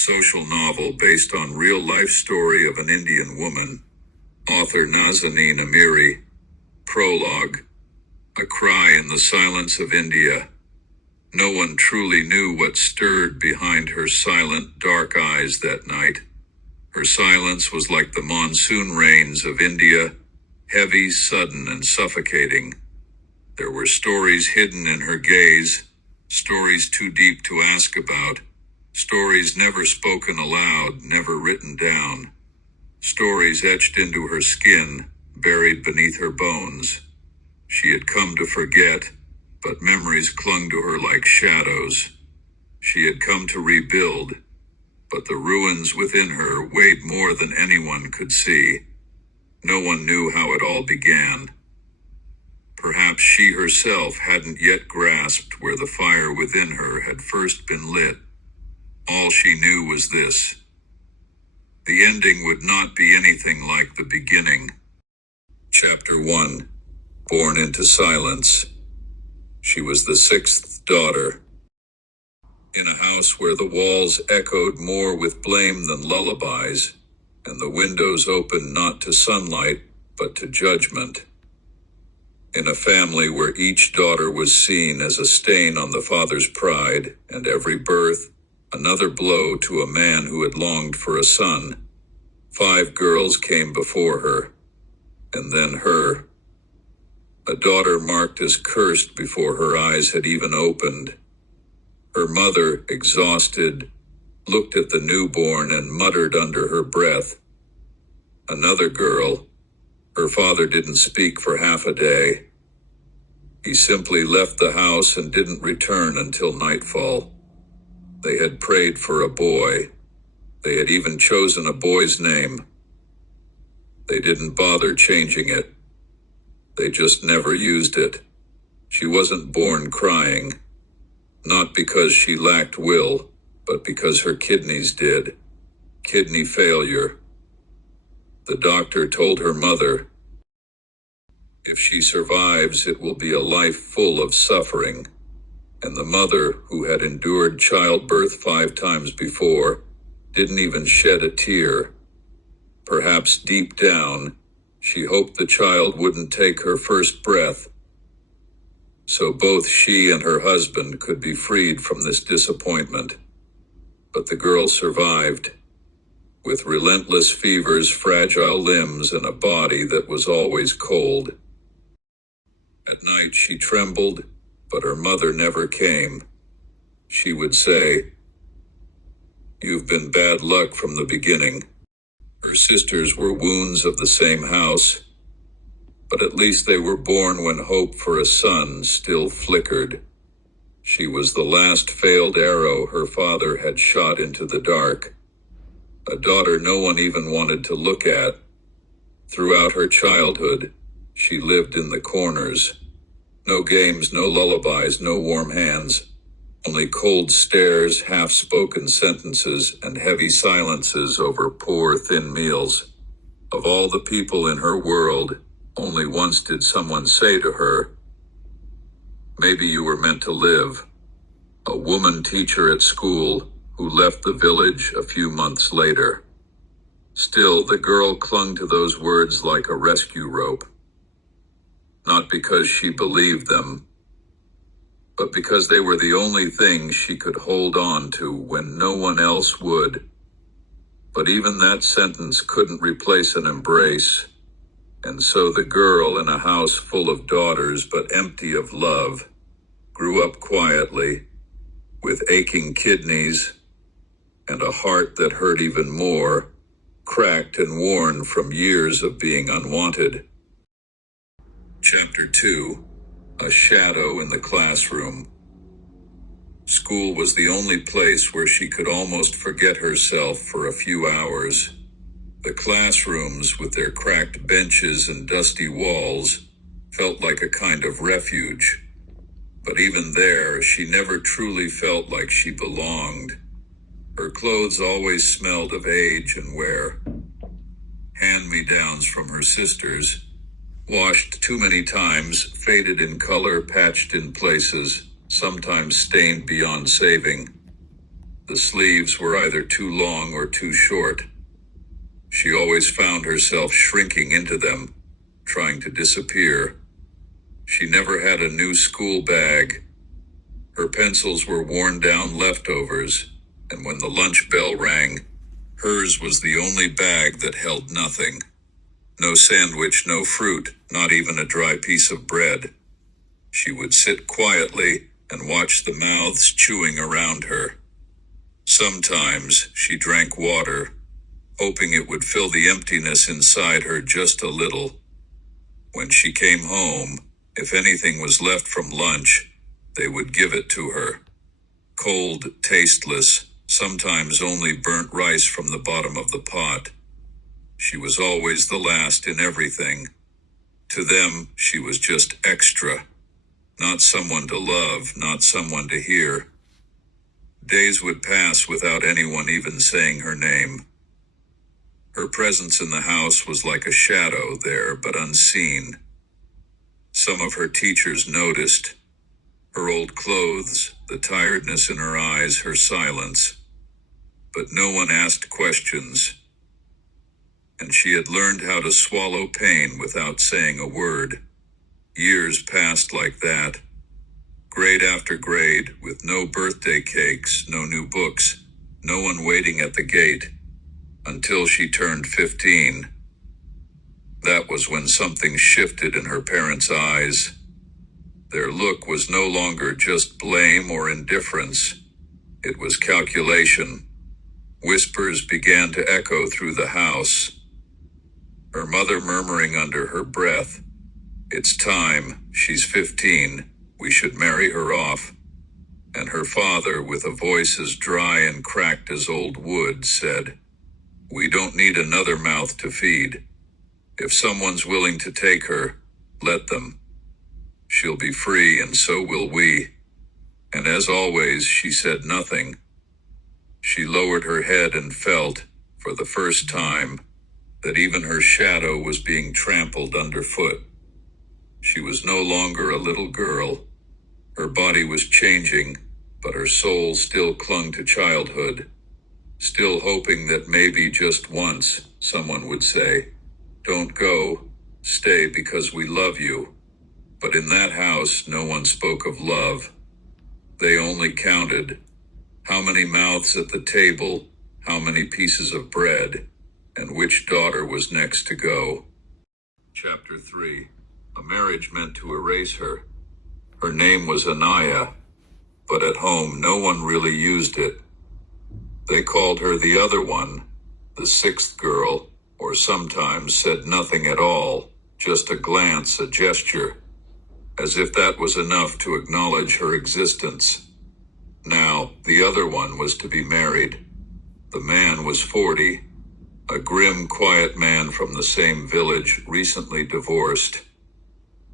social novel based on real-life story of an Indian woman. Author Nazanin Amiri. Prologue. A cry in the silence of India. No one truly knew what stirred behind her silent, dark eyes that night. Her silence was like the monsoon rains of India, heavy, sudden, and suffocating. There were stories hidden in her gaze, stories too deep to ask about, stories never spoken aloud, never written down, stories etched into her skin, buried beneath her bones. She had come to forget, but memories clung to her like shadows. She had come to rebuild, but the ruins within her weighed more than anyone could see. No one knew how it all began. Perhaps she herself hadn't yet grasped where the fire within her had first been lit. All she knew was this: the ending would not be anything like the beginning. Chapter 1. Born into silence. She was the sixth daughter. In a house where the walls echoed more with blame than lullabies, and the windows opened not to sunlight, but to judgment. In a family where each daughter was seen as a stain on the father's pride, and every birth another blow to a man who had longed for a son. 5 girls came before her, and then her. A daughter marked as cursed before her eyes had even opened. Her mother, exhausted, looked at the newborn and muttered under her breath. Another girl. Her father didn't speak for half a day. He simply left the house and didn't return until nightfall. They had prayed for a boy. They had even chosen a boy's name. They didn't bother changing it. They just never used it. She wasn't born crying. Not because she lacked will, but because her kidneys did. Kidney failure. The doctor told her mother, if she survives, it will be a life full of suffering. And the mother, who had endured childbirth 5 times before, didn't even shed a tear. Perhaps deep down, she hoped the child wouldn't take her first breath, so both she and her husband could be freed from this disappointment. But the girl survived, with relentless fevers, fragile limbs, and a body that was always cold. At night she trembled, but her mother never came. She would say, "You've been bad luck from the beginning." Her sisters were wounds of the same house, but at least they were born when hope for a son still flickered. She was the last failed arrow her father had shot into the dark. A daughter no one even wanted to look at. Throughout her childhood, she lived in the corners. No games, no lullabies, no warm hands. Only cold stares, half-spoken sentences, and heavy silences over poor, thin meals. Of all the people in her world, only once did someone say to her, "Maybe you were meant to live." A woman teacher at school who left the village a few months later. Still, the girl clung to those words like a rescue rope. Not because she believed them, but because they were the only thing she could hold on to when no one else would. But even that sentence couldn't replace an embrace, and so the girl, in a house full of daughters but empty of love, grew up quietly, with aching kidneys and a heart that hurt even more, cracked and worn from years of being unwanted. Chapter 2. A shadow in the classroom. School was the only place where she could almost forget herself for a few hours. The classrooms, with their cracked benches and dusty walls, felt like a kind of refuge. But even there, she never truly felt like she belonged. Her clothes always smelled of age and wear. Hand-me-downs from her sisters, washed too many times, faded in color, patched in places, sometimes stained beyond saving. The sleeves were either too long or too short. She always found herself shrinking into them, trying to disappear. She never had a new school bag. Her pencils were worn down leftovers, and when the lunch bell rang, hers was the only bag that held nothing. No sandwich, no fruit, not even a dry piece of bread. She would sit quietly and watch the mouths chewing around her. Sometimes she drank water, hoping it would fill the emptiness inside her just a little. When she came home, if anything was left from lunch, they would give it to her. Cold, tasteless, sometimes only burnt rice from the bottom of the pot. She was always the last in everything. To them, she was just extra. Not someone to love, not someone to hear. Days would pass without anyone even saying her name. Her presence in the house was like a shadow there, but unseen. Some of her teachers noticed. Her old clothes, the tiredness in her eyes, her silence. But no one asked questions. And she had learned how to swallow pain without saying a word. Years passed like that. Grade after grade, with no birthday cakes, no new books, no one waiting at the gate. Until she turned 15. That was when something shifted in her parents' eyes. Their look was no longer just blame or indifference. It was calculation. Whispers began to echo through the house. Her mother murmuring under her breath, "It's time, she's 15, we should marry her off." And her father, with a voice as dry and cracked as old wood, said, "We don't need another mouth to feed. If someone's willing to take her, let them. She'll be free and so will we." And as always, she said nothing. She lowered her head and felt, for the first time, that even her shadow was being trampled underfoot. She was no longer a little girl. Her body was changing, but her soul still clung to childhood, still hoping that maybe just once someone would say, "Don't go, stay because we love you." But in that house, no one spoke of love. They only counted how many mouths at the table, how many pieces of bread, and which daughter was next to go. Chapter 3. A marriage meant to erase her. Her name was Anaya, but at home no one really used it. They called her the other one, the sixth girl, or sometimes said nothing at all, just a glance, a gesture, as if that was enough to acknowledge her existence. Now, the other one was to be married. The man was 40, a grim, quiet man from the same village, recently divorced.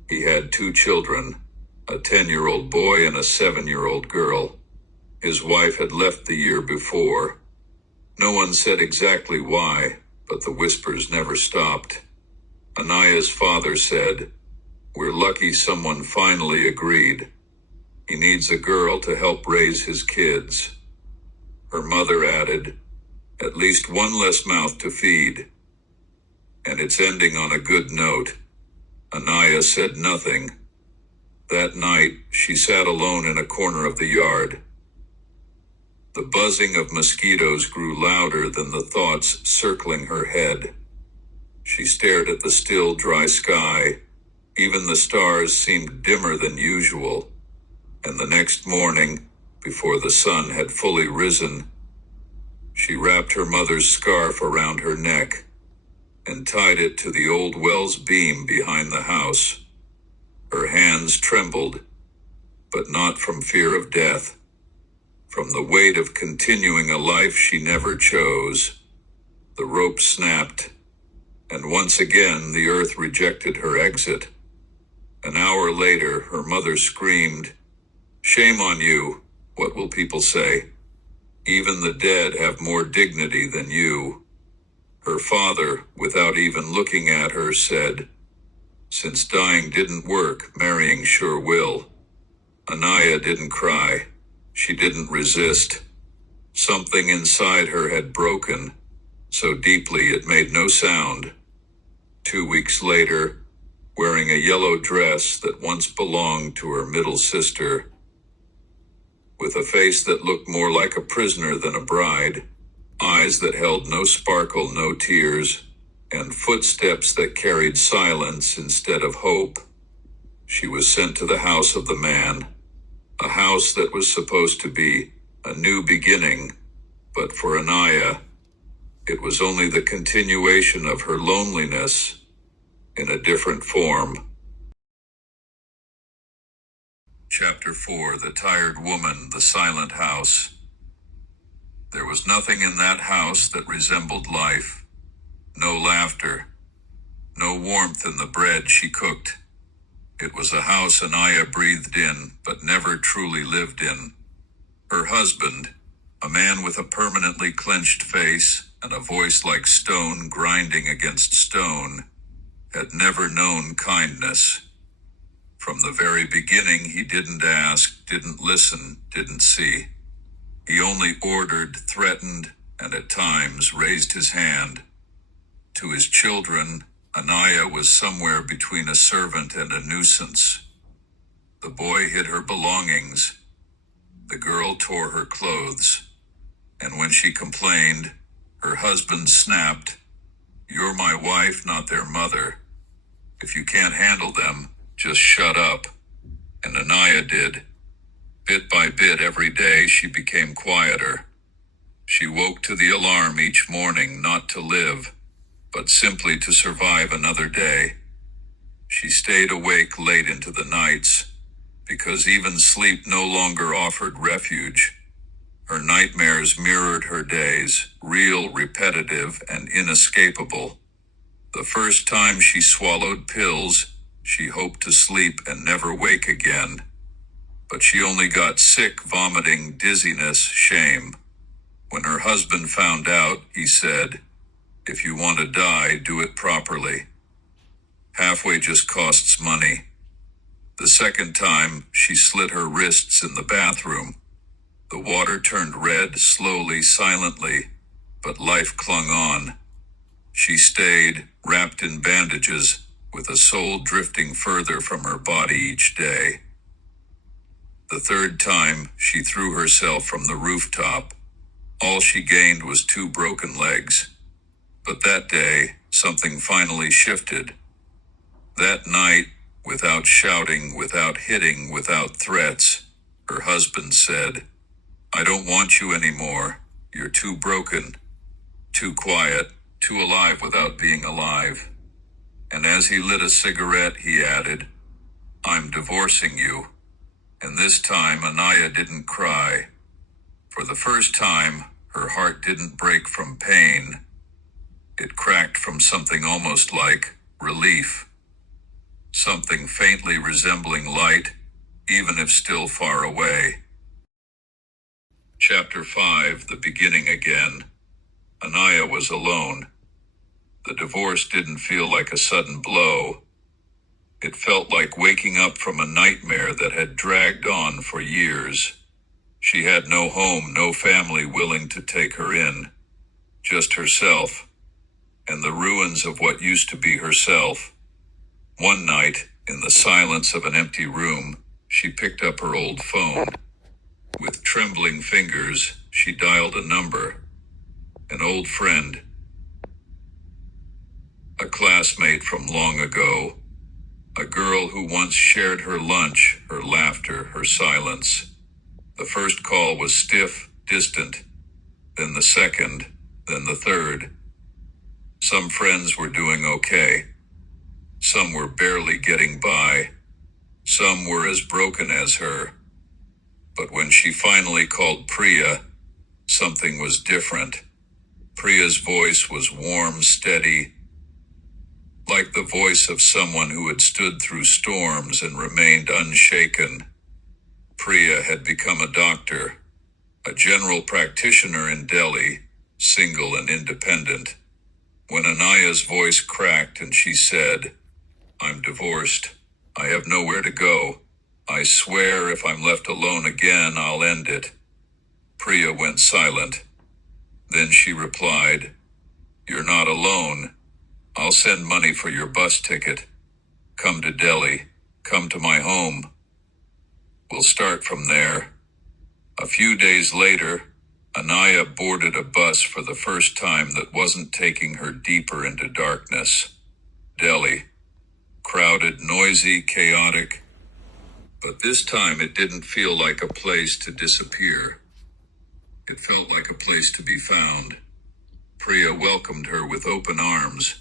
He had 2 children, a 10-year-old boy and a 7-year-old girl. His wife had left the year before. No one said exactly why, but the whispers never stopped. Anaya's father said, "We're lucky someone finally agreed. He needs a girl to help raise his kids." Her mother added, "At least one less mouth to feed." And it's ending on a good note. Anaya said nothing. That night, she sat alone in a corner of the yard. The buzzing of mosquitoes grew louder than the thoughts circling her head. She stared at the still, dry sky. Even the stars seemed dimmer than usual. And the next morning, before the sun had fully risen, she wrapped her mother's scarf around her neck and tied it to the old well's beam behind the house. Her hands trembled, but not from fear of death, from the weight of continuing a life she never chose. The rope snapped, and once again the earth rejected her exit. An hour later, her mother screamed, "Shame on you, what will people say? Even the dead have more dignity than you." Her father, without even looking at her, said, "Since dying didn't work, marrying sure will." Anaya didn't cry. She didn't resist. Something inside her had broken, so deeply it made no sound. 2 weeks later, wearing a yellow dress that once belonged to her middle sister, with a face that looked more like a prisoner than a bride, eyes that held no sparkle, no tears, and footsteps that carried silence instead of hope, she was sent to the house of the man, a house that was supposed to be a new beginning, but for Anaya, it was only the continuation of her loneliness in a different form. Chapter 4: The Tired Woman, the Silent House. There was nothing in that house that resembled life. No laughter, no warmth in the bread she cooked. It was a house Anaya breathed in, but never truly lived in. Her husband, a man with a permanently clenched face and a voice like stone grinding against stone, had never known kindness. From the very beginning, he didn't ask, didn't listen, didn't see. He only ordered, threatened, and at times raised his hand. To his children, Anaya was somewhere between a servant and a nuisance. The boy hid her belongings. The girl tore her clothes. And when she complained, her husband snapped, "You're my wife, not their mother. If you can't handle them, just shut up." And Anaya did. Bit by bit every day she became quieter. She woke to the alarm each morning, not to live, but simply to survive another day. She stayed awake late into the nights, because even sleep no longer offered refuge. Her nightmares mirrored her days, real, repetitive, and inescapable. The first time she swallowed pills, she hoped to sleep and never wake again. But she only got sick, vomiting, dizziness, shame. When her husband found out, he said, "If you want to die, do it properly. Halfway just costs money." The second time, she slit her wrists in the bathroom. The water turned red, slowly, silently, but life clung on. She stayed, wrapped in bandages, with a soul drifting further from her body each day. The third time, she threw herself from the rooftop. All she gained was 2 broken legs. But that day, something finally shifted. That night, without shouting, without hitting, without threats, her husband said, "I don't want you anymore. You're too broken, too quiet, too alive without being alive." And as he lit a cigarette, he added, "I'm divorcing you." And this time, Anaya didn't cry. For the first time, her heart didn't break from pain. It cracked from something almost like relief. Something faintly resembling light, even if still far away. Chapter 5: The Beginning Again. Anaya was alone. The divorce didn't feel like a sudden blow. It felt like waking up from a nightmare that had dragged on for years. She had no home, no family willing to take her in. Just herself, and the ruins of what used to be herself. One night, in the silence of an empty room, she picked up her old phone. With trembling fingers, she dialed a number. An old friend. A classmate from long ago. A girl who once shared her lunch, her laughter, her silence. The first call was stiff, distant. Then the second, then the third. Some friends were doing okay. Some were barely getting by. Some were as broken as her. But when she finally called Priya, something was different. Priya's voice was warm, steady, like the voice of someone who had stood through storms and remained unshaken. Priya had become a doctor, a general practitioner in Delhi, single and independent. When Anaya's voice cracked and she said, "I'm divorced. I have nowhere to go. I swear if I'm left alone again, I'll end it." Priya went silent. Then she replied, "You're not alone. I'll send money for your bus ticket. Come to Delhi. Come to my home. We'll start from there." A few days later, Anaya boarded a bus for the first time that wasn't taking her deeper into darkness. Delhi. Crowded, noisy, chaotic. But this time it didn't feel like a place to disappear. It felt like a place to be found. Priya welcomed her with open arms.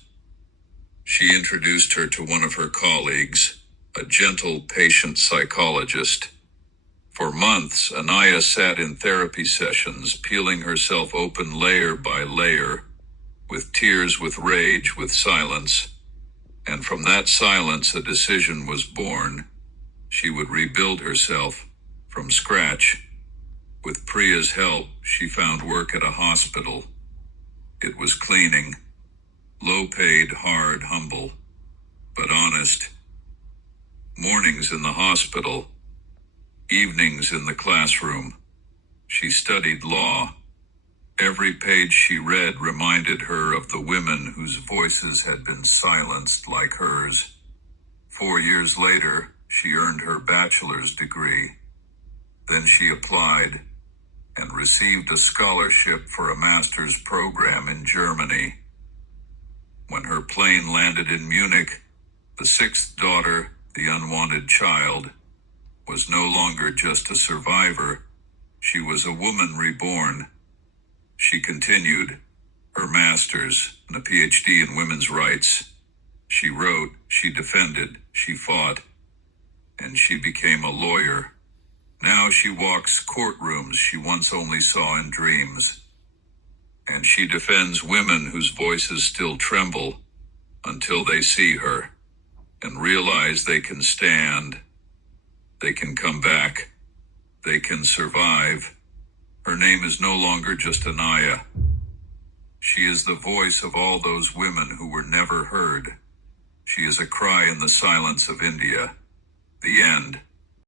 She introduced her to one of her colleagues, a gentle, patient psychologist. For months, Anaya sat in therapy sessions, peeling herself open layer by layer, with tears, with rage, with silence. And from that silence, a decision was born. She would rebuild herself from scratch. With Priya's help, she found work at a hospital. It was cleaning. Low-paid, hard, humble, but honest. Mornings in the hospital, evenings in the classroom. She studied law. Every page she read reminded her of the women whose voices had been silenced like hers. 4 years later, she earned her bachelor's degree. Then she applied and received a scholarship for a master's program in Germany. When her plane landed in Munich, the sixth daughter, the unwanted child, was no longer just a survivor. She was a woman reborn. She continued her master's and a PhD in women's rights. She wrote, she defended, she fought, and she became a lawyer. Now she walks courtrooms she once only saw in dreams. And she defends women whose voices still tremble until they see her and realize they can stand, they can come back, they can survive. Her name is no longer just Anaya. She is the voice of all those women who were never heard. She is a cry in the silence of India. The end.